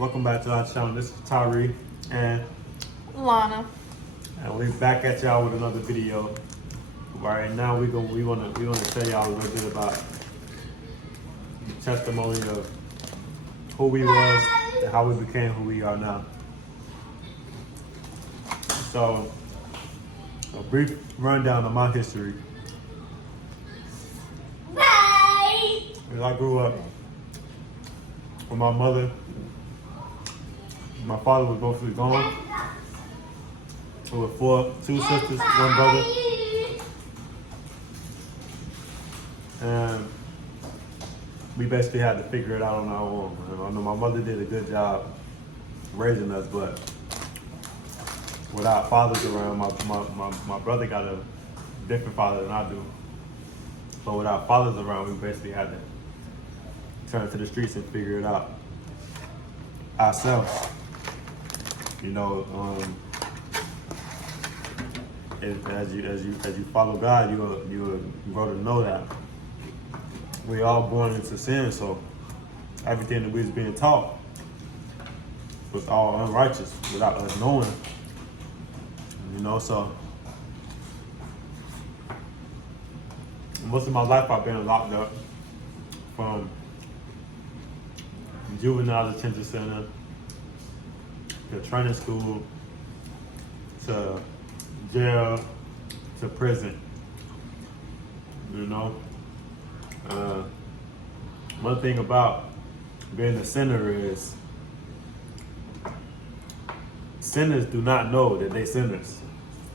Welcome back to our channel. This is Tyree and Lana. we're back at y'all with another video. Right now we wanna tell y'all a little bit about the testimony of who we was and how we became who we are now. So a brief rundown of my history. As I grew up with my mother, my father was mostly gone. So with two sisters, one brother. And we basically had to figure it out on our own. I know my mother did a good job raising us, but without fathers around, my brother got a different father than I do. So without fathers around, we basically had to turn to the streets and figure it out ourselves. You know, as you follow God, you grow to know that we all born into sin. So everything that we was being taught was all unrighteous without us knowing. You know, so most of my life I've been locked up, from juvenile detention center to training school to jail to prison. You know, one thing about being a sinner is sinners do not know that they sinners.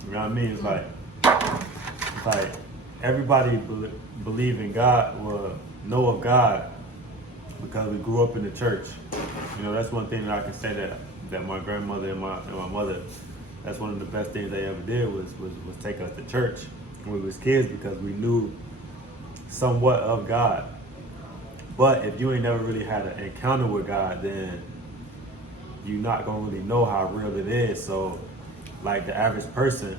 You know what I mean? It's like everybody believe in God or know of God because we grew up in the church. You know, that's one thing that I can say that my grandmother and my mother, that's one of the best things they ever did was take us to church when we was kids, because we knew somewhat of God. But if you ain't never really had an encounter with God, then you're not gonna really know how real it is. So like the average person,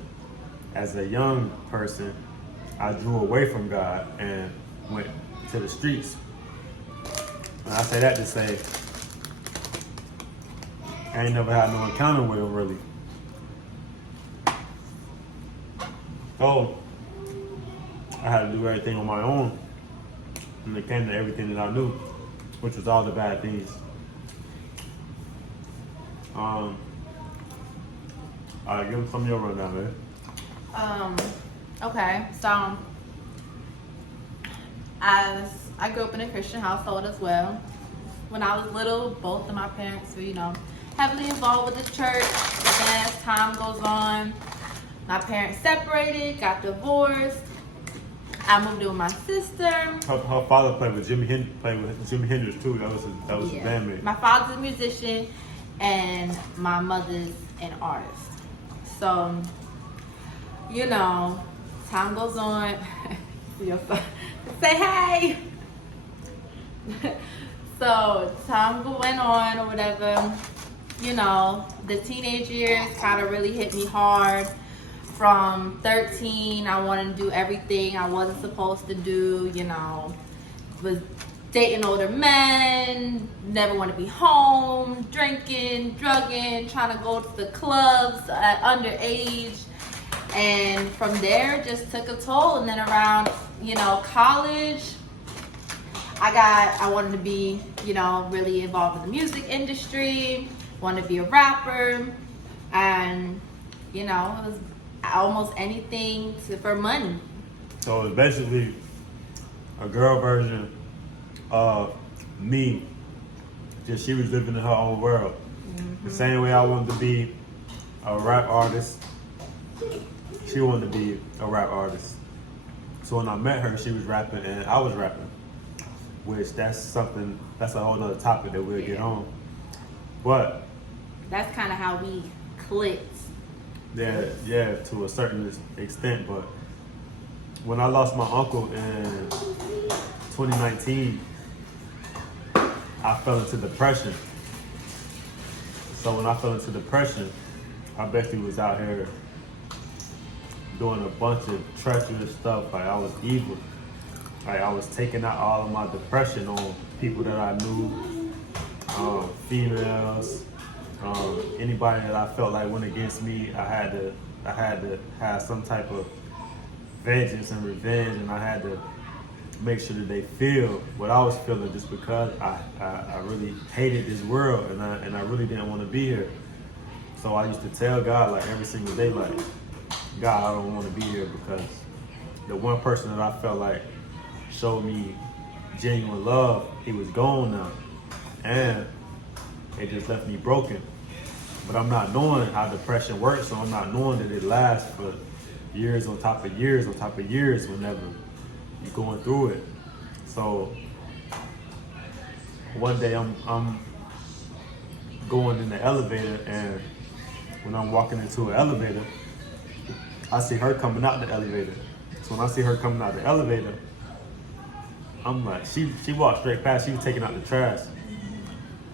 as a young person, I drew away from God and went to the streets. And I say that to say, I ain't never had no encounter with him really. So I had to do everything on my own. And it came to everything that I knew, which was all the bad things. All right, give them some of your rundown, man. Okay, so as I grew up in a Christian household as well. When I was little, both of my parents were, heavily involved with the church. But then as time goes on, my parents separated, got divorced. I moved in with my sister. Her father played with Jimi Hendrix too. That was his bandmate. My father's a musician, and my mother's an artist. So, time goes on. Say hey. So time went on or whatever. The teenage years kind of really hit me hard. From 13, I wanted to do everything I wasn't supposed to do. Was dating older men, never want to be home, drinking, drugging, trying to go to the clubs at underage. And from there, just took a toll. And then around, college, I wanted to be, really involved in the music industry, wanted to be a rapper, and, it was almost anything for money. So it's basically a girl version of me. Just she was living in her own world. Mm-hmm. The same way I wanted to be a rap artist, she wanted to be a rap artist. So when I met her, she was rapping and I was rapping, which that's a whole nother topic that we'll get on. But that's kind of how we clicked. Yeah, to a certain extent. But when I lost my uncle in 2019, I fell into depression. So when I fell into depression, I basically was out here doing a bunch of treacherous stuff. Like I was evil. Like I was taking out all of my depression on people that I knew, females, anybody that I felt like went against me. I had to have some type of vengeance and revenge, and I had to make sure that they feel what I was feeling, just because I really hated this world, and I really didn't want to be here. So I used to tell God, like, every single day, like, God, I don't want to be here, because the one person that I felt like showed me genuine love, he was gone now, and it just left me broken. But I'm not knowing how depression works, so I'm not knowing that it lasts for years on top of years on top of years whenever you're going through it. So one day I'm going in the elevator, and when I'm walking into an elevator, I see her coming out the elevator. So when I see her coming out the elevator, I'm like, she walked straight past, she was taking out the trash.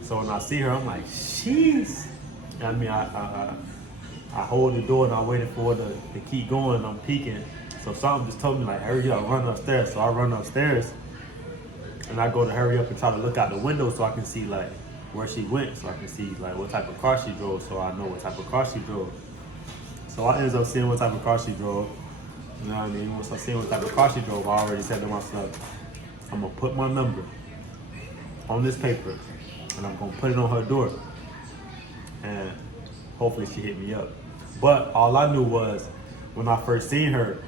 So when I see her, I'm like, jeez. I mean, I hold the door and I waited for her to keep going. I'm peeking. So something just told me, like, hurry up, run upstairs. So I run upstairs, and I go to hurry up and try to look out the window so I can see, like, where she went, so I can see, like, what type of car she drove, so I know what type of car she drove. So I ended up seeing what type of car she drove. You know what I mean? Once I seen what type of car she drove, I already said to myself, I'm gonna put my number on this paper, and I'm gonna put it on her door, and hopefully she hit me up. But all I knew was, when I first seen her,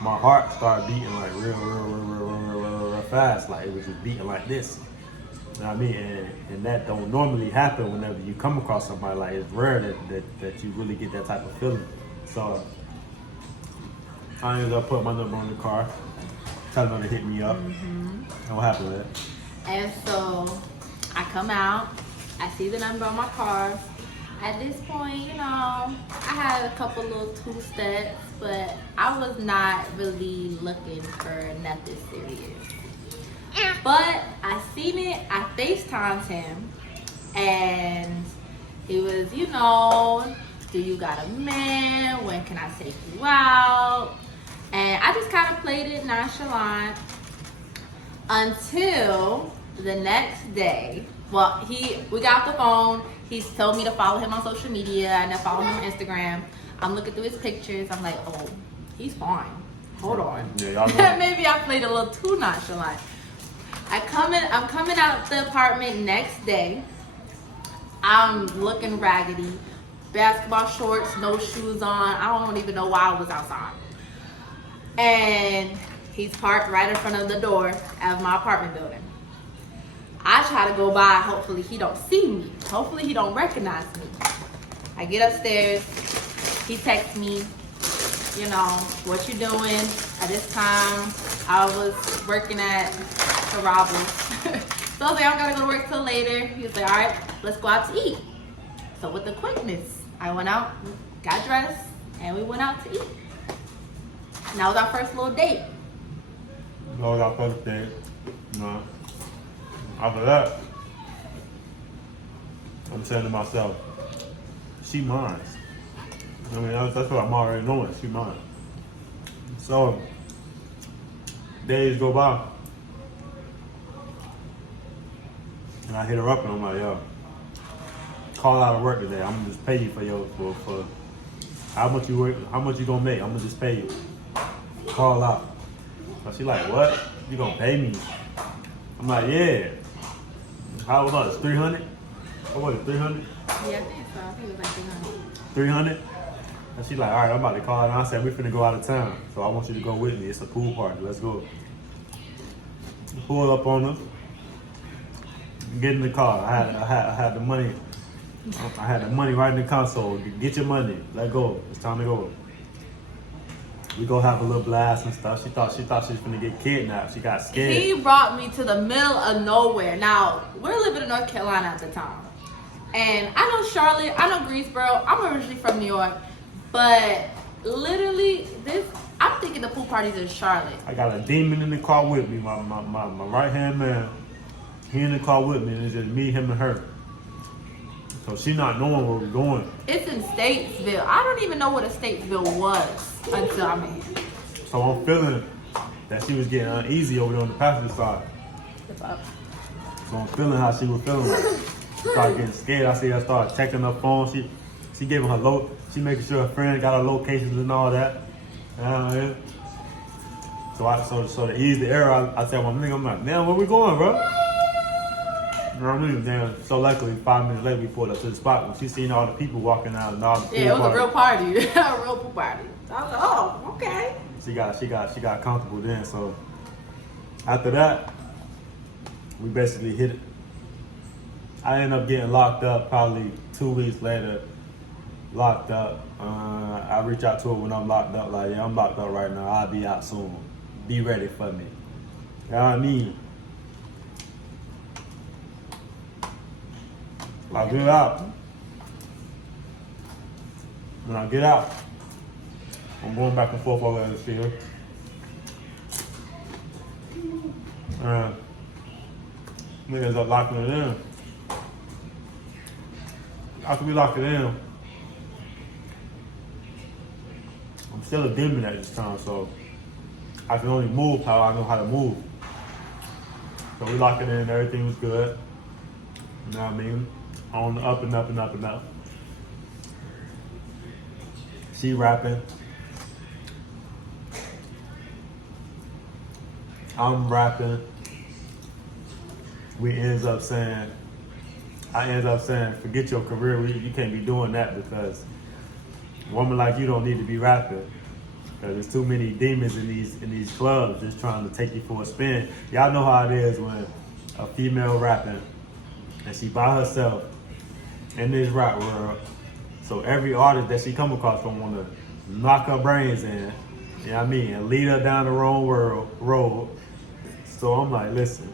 my heart started beating like real fast. Like, it was just beating like this. You know what I mean? And that don't normally happen whenever you come across somebody. Like, it's rare that you really get that type of feeling. So I ended up putting my number on the car, telling her to hit me up. And what happened with it? And so I come out, I see the number on my car. At this point, you know, I had a couple little two-steps, but I was not really looking for nothing serious. But I seen it, I FaceTimed him, and he was, you know, do you got a man? When can I take you out? And I just kind of played it nonchalant until the next day. Well, we got off the phone. He's told me to follow him on social media, and I follow him on Instagram. I'm looking through his pictures. I'm like, oh, he's fine. Hold on. Yeah, y'all know. Maybe I played a little too nonchalant. I'm coming out the apartment next day. I'm looking raggedy. Basketball shorts, no shoes on. I don't even know why I was outside. And he's parked right in front of the door of my apartment building. I try to go by, hopefully he don't see me. Hopefully he don't recognize me. I get upstairs, he texts me, you know, what you doing? At this time, I was working at Carrabba's. So I was like, I gotta go to work till later. He was like, all right, let's go out to eat. So with the quickness, I went out, got dressed, and we went out to eat. And that was our first little date. That was our first date. No. After that, I'm saying to myself, she mine. I mean, that's what I'm already knowing. She mine. So, days go by, and I hit her up, and I'm like, yo, call out of work today. I'm gonna just pay you for how much you work, how much you gonna make. I'm gonna just pay you. Call out. So she like, what? You gonna pay me? I'm like, yeah. How was it? 300? What was it? 300? Yeah, I think so. I think it was like 300. 300? And she like, all right, I'm about to call out. And I said, we finna go out of town, so I want you to go with me. It's a pool party. Let's go. Pull up on her. Get in the car. I had the money. I had the money right in the console. Get your money. Let go. It's time to go. We go have a little blast and stuff. She thought she was gonna get kidnapped. She got scared. He brought me to the middle of nowhere. Now, we're living in North Carolina at the time. And I know Charlotte, I know Greensboro. I'm originally from New York. But literally, I'm thinking the pool party's in Charlotte. I got a demon in the car with me. My right hand man, he in the car with me, and it's just me, him, and her. So she not knowing where we're going. It's in Statesville. I don't even know what a Statesville was until I'm in here. So I'm feeling that she was getting uneasy over there on the passenger side. What's up? So I'm feeling how she was feeling. She started getting scared. I see her start checking her phone. She giving her she making sure her friend got her locations and all that. You know what I mean? So to ease the error, I tell my nigga, I'm like, damn, where we going, bro? You know what I mean? Damn. So luckily, 5 minutes later, we pulled up to the spot when she seen all the people walking out and all the Yeah, it was party. a real party, a real pool party. I was like, oh, okay. She got comfortable then. So after that, we basically hit it. I ended up getting locked up probably 2 weeks later. Locked up. I reach out to her when I'm locked up. Like, yeah, I'm locked up right now. I'll be out soon. Be ready for me. You know what I mean? I'll get out. When I get out, I'm going back and forth over the field. Niggas up locking it in. After we lock it in, I'm still a demon at this time, so I can only move how I know how to move. So we lock it in, everything was good. You know what I mean? On the up and up and up and up. She rapping. I'm rapping. I ends up saying, forget your career. You can't be doing that because a woman like you don't need to be rapping. Because there's too many demons in these clubs just trying to take you for a spin. Y'all know how it is when a female rapping and she by herself in this rap world. So every artist that she come across gonna want to knock her brains in, you know what I mean, and lead her down the wrong road. So I'm like, listen,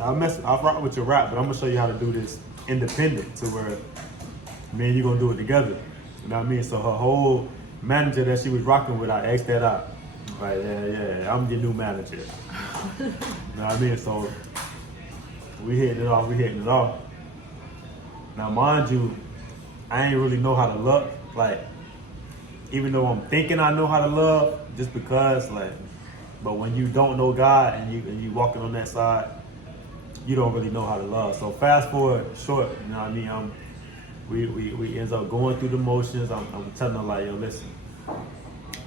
I'll rock with your rap, but I'm gonna show you how to do this independent to where me and you gonna do it together. You know what I mean? So her whole manager that she was rocking with, I asked that out. Like, yeah, I'm your new manager. You know what I mean? So we hitting it off. Now, mind you, I ain't really know how to love. Like, even though I'm thinking I know how to love, just because, like, but when you don't know God and you walking on that side, you don't really know how to love. So fast forward short, you know what I mean? We ends up going through the motions. I'm telling her like, yo, listen.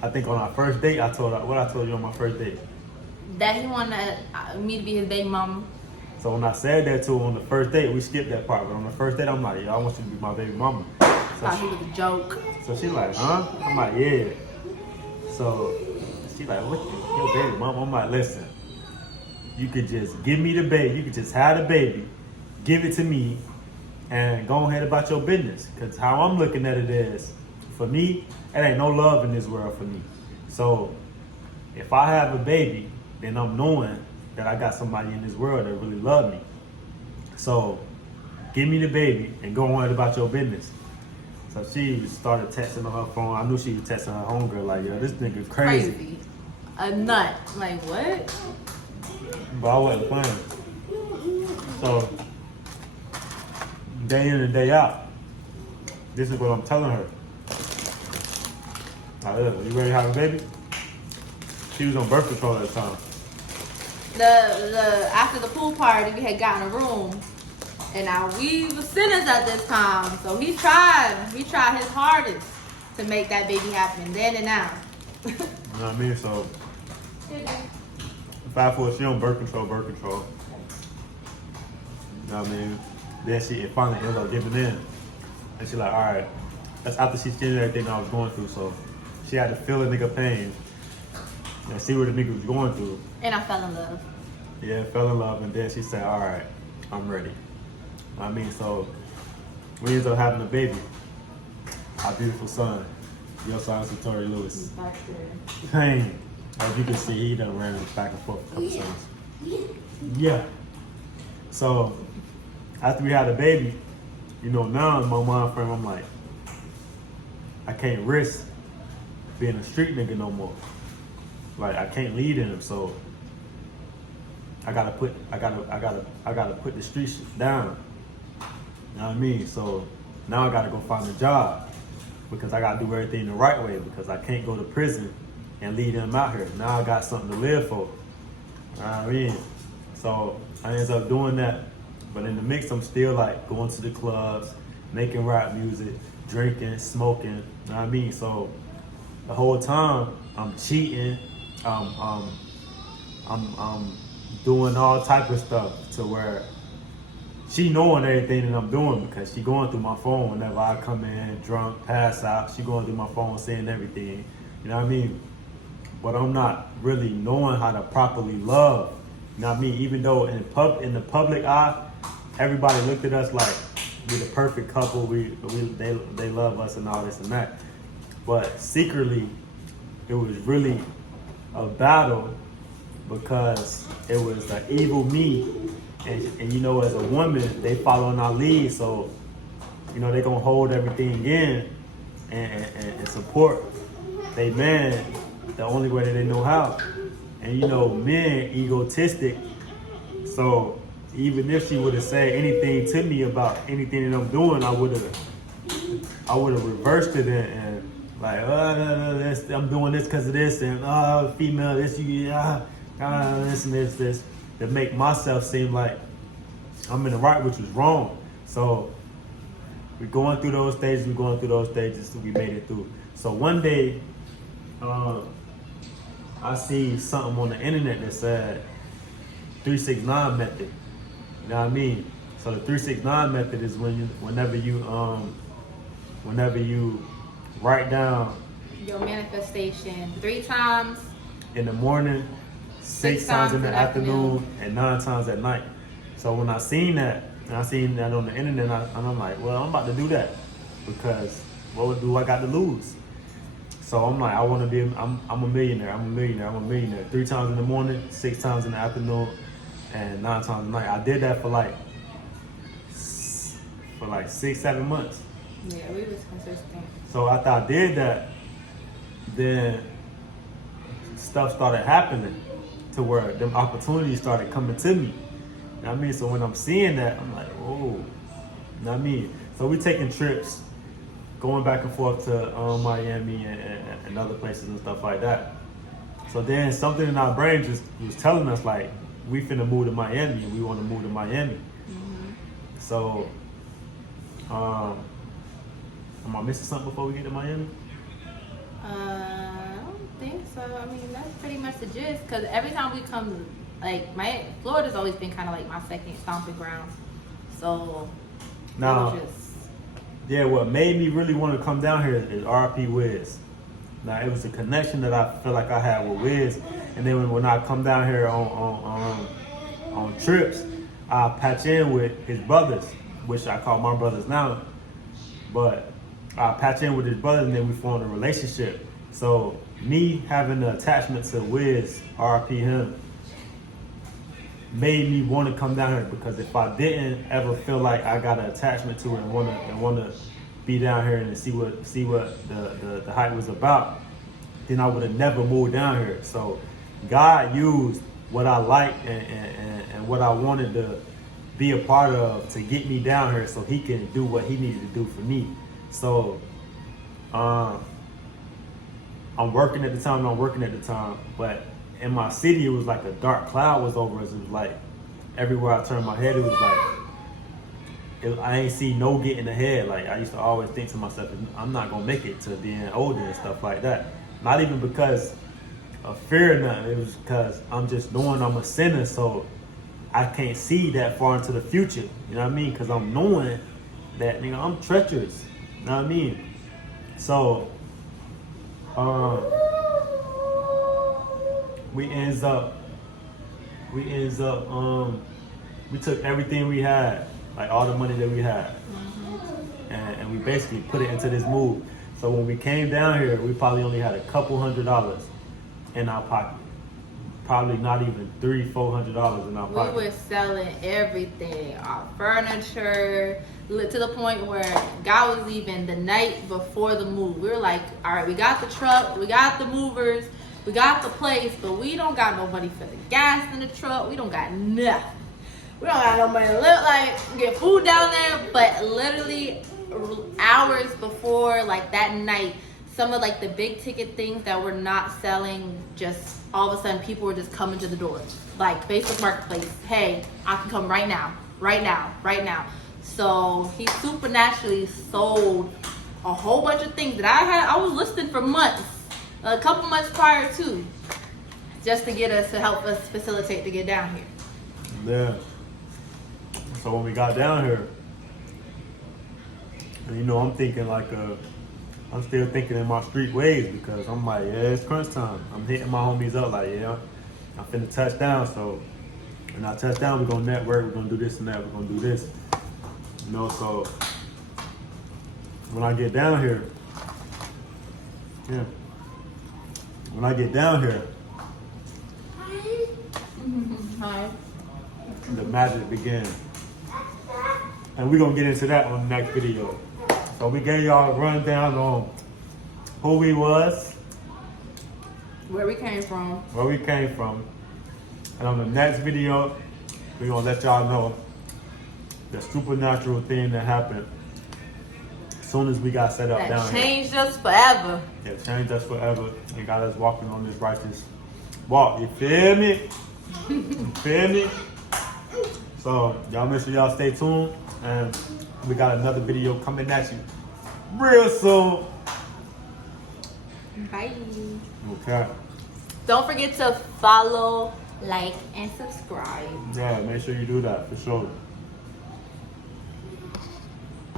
I think on our first date, I told her what I told you on my first date. That he wanted me to be his baby mama. So when I said that to her on the first date, we skipped that part. But on the first date, I'm like, yo, I want you to be my baby mama. Thought he was a joke. So she like, huh? I'm like, yeah. So she like, what? Your baby mama? I'm like, listen. You could just give me the baby. You could just have the baby, give it to me, and go ahead about your business. Because how I'm looking at it is, for me, it ain't no love in this world for me. So if I have a baby, then I'm knowing that I got somebody in this world that really love me. So give me the baby and go on about your business. So she started texting on her phone. I knew she was texting her homegirl like, yo, this nigga crazy. A nut. Like, what? But I wasn't playing. So day in and day out, this is what I'm telling her. Like, look, you ready to have a baby? She was on birth control at the time. The after the pool party, we had gotten a room, and now we were sinners at this time. So he tried his hardest to make that baby happen then and now. You know what I mean? So fast forward, she on birth control. You know what I mean? Then she finally ended up giving in, and she like, all right. That's after she seen everything I was going through. So she had to feel a nigga pain and see what the nigga was going through. And I fell in love. Yeah, fell in love, and then she said, all right, I'm ready. I mean, so we ended up having a baby. Our beautiful son, your son, Satori Lewis. Back there. Pain. As you can see, he done ran back and forth a couple times. Yeah. So after we had a baby, you know, now in my mind frame, I'm like, I can't risk being a street nigga no more. Like, I can't lead in him, so I gotta put the street shit down. You know what I mean? So now I gotta go find a job because I gotta do everything the right way because I can't go to prison and lead him out here. Now I got something to live for. You know what I mean? So I ended up doing that But in the mix, I'm still like going to the clubs, making rap music, drinking, smoking. You know what I mean? So the whole time I'm cheating, I'm doing all type of stuff to where she knowing everything that I'm doing because she going through my phone whenever I come in drunk, pass out. She going through my phone, seeing everything. You know what I mean? But I'm not really knowing how to properly love. You know what I mean? Even though in the public eye, everybody looked at us like we're the perfect couple. They love us and all this and that. But secretly, it was really a battle because it was the evil me. And you know, as a woman, they following our lead, so you know they gonna hold everything in and support they man the only way that they know how. And you know, men egotistic, so even if she would have said anything to me about anything that I'm doing, I would have reversed it and like, I'm doing this because of this, and female, this this and this, to make myself seem like I'm in the right, which was wrong. So we're going through those stages, so we made it through. So one day, I see something on the internet that said 369 method. You know what I mean? So the 369 method is whenever you write down Your manifestation 3 times. in the morning, 6 times in the afternoon, and 9 times at night. So when I seen that, and I seen that on the internet, and I'm like, well, I'm about to do that because what do I got to lose? So I'm like, I'm a millionaire. 3 times in the morning, 6 times in the afternoon, and 9 times at night. I did that for like 6-7 months. Yeah, we was consistent. So after I did that, then stuff started happening to where them opportunities started coming to me. You know what I mean? So when I'm seeing that, I'm like, oh, you know what I mean? So we taking trips, going back and forth to Miami and other places and stuff like that. So then something in our brain just was telling us like, we finna move to Miami and we want to move to Miami. Mm-hmm. So, am I missing something before we get to Miami? I don't think so. I mean, that's pretty much the gist. Because every time we come, like, Florida's always been kind of like my second stomping ground. So, Now, it was just... yeah, what made me really want to come down here is RP Wiz. Now, it was a connection that I feel like I had with Wiz. And then when I come down here on trips, I patch in with his brothers, which I call my brothers now. But I patch in with his brothers and then we formed a relationship. So me having the attachment to Wiz, RP him, made me want to come down here because if I didn't ever feel like I got an attachment to it and want to be down here and see what the hype was about, then I would have never moved down here. So God used what I liked and what I wanted to be a part of to get me down here so he can do what he needed to do for me. So I'm working at the time, but in my city it was like a dark cloud was over us. It was like everywhere I turned my head, it was like I ain't see no getting ahead. Like I used to always think to myself, I'm not gonna make it to being older and stuff like that. Not even because of fear or nothing. It was because I'm just knowing I'm a sinner, so I can't see that far into the future. You know what I mean? Because I'm knowing that, nigga, I'm treacherous. You know what I mean? So, we took everything we had, like all the money that we had, and we basically put it into this move. So when we came down here, we probably only had a couple $100s in our pocket. Probably not even $300-400 in our pocket. We were selling everything, our furniture, to the point where God was leaving the night before the move. We were like, all right, we got the truck, we got the movers, we got the place, but we don't got no money for the gas in the truck. We don't got nothing. We don't got no money to live, like get food down there. But literally hours before, like that night, some of like the big ticket things that were not selling, just all of a sudden people were just coming to the door. Like Facebook Marketplace, hey, I can come right now. right now. So he supernaturally sold a whole bunch of things that I was listing for months, a couple months prior to, just to get us, to help us facilitate to get down here. Yeah. So when we got down here, and you know, I'm thinking like I'm still thinking in my street ways because I'm like, yeah, it's crunch time. I'm hitting my homies up like, yeah, I'm finna touch down. So when I touch down, we're gonna network, we're gonna do this and that, we're gonna do this. You know, so when I get down here, yeah, when I get down here, Hi. the magic begins. And we're gonna get into that on the next video. So we gave y'all a rundown on who we was, Where we came from. where we came from. And on the next video, we're gonna let y'all know the supernatural thing that happened as soon as we got set up That down here. changed us forever. It changed us forever and got us walking on this righteous walk. You feel me? You feel me? So y'all make sure y'all stay tuned, and we got another video coming at you real soon. Bye. Okay. Don't forget to follow, like, and subscribe. Yeah, make sure you do that for sure.